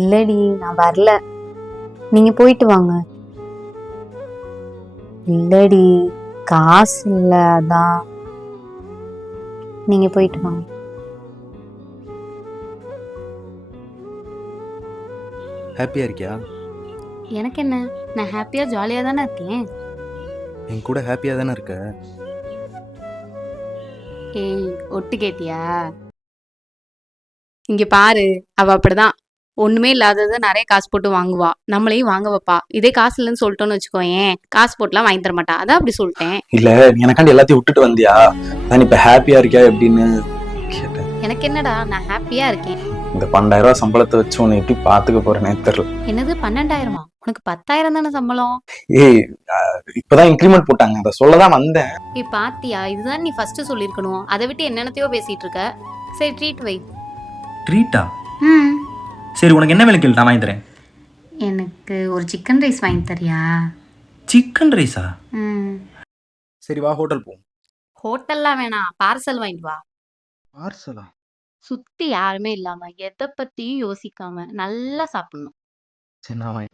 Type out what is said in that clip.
இல்லடி நான் வரல. நீங்க போயிட்டு வாங்க. இல்லடி காசு இல்ல, அதான். நீங்க போயிட்டு வாங்க. ஹாப்பியா இருக்கியா? எனக்கு என்ன, நான் ஹாப்பியா ஜாலியா தானே இருக்கேன். என் கூட ஹாப்பியா தானே இருக்க? ஏய், ஒட்டு கேட்டியா? இங்க பாரு, அவ அப்படிதான். ஒண்ணுமே இல்லாததை நிறைய காசு போட்டு வாங்குவா, நம்மளையும் வாங்க வைப்பா. இதே காசு இல்லைன்னு சொல்லிட்டோன்னு வச்சுக்கோயேன், காசு போட்டுலாம் வாங்கி தர மாட்டா. அதான் அப்படி சொல்லிட்டேன். இல்ல, நீ எனக்காண்டி எல்லாத்தையும் விட்டுட்டு வந்தியா? நான் இப்ப ஹாப்பியா இருக்கியா எப்படின்னு கேட்டேன். எனக்கு என்னடா, நான் ஹாப்பியா இருக்கேன். இந்த 12,000 சம்பளத்தை வச்சு உன்னை எப்படி பாத்துக்க போறேனே தெரியல. என்னது 12,000? உனக்கு 10,000 தானே சம்பளம்? ஏய், இப்பதான் இன்க்ரிமெண்ட் போட்டாங்க, அதை சொல்லதான் வந்தேன். ஏய் பாத்தியா, இதுதான் நீ ஃபர்ஸ்ட் சொல்லிருக்கணும். அதை விட்டு என்னென்னத்தையோ பேசிட்டு இருக்க. சரி, ட்ரீட் வை. ட்ரீட்டா? சரி, உனக்கு என்ன வேலை கேள்வி நான் வாங்கி தரேன். எனக்கு ஒரு சிக்கன் ரைஸ் வாங்கி தரியா? சிக்கன் ரைஸா? சரி வா, ஹோட்டல் போ. ஹோட்டல்லாம் வேணாம், பார்சல் வாங்கிட்டு வா. பார்சலா? சுத்தி யாருமே இல்லாம, எதை பத்தியும் யோசிக்காம நல்லா சாப்பிடணும். சரி நான் வாங்கி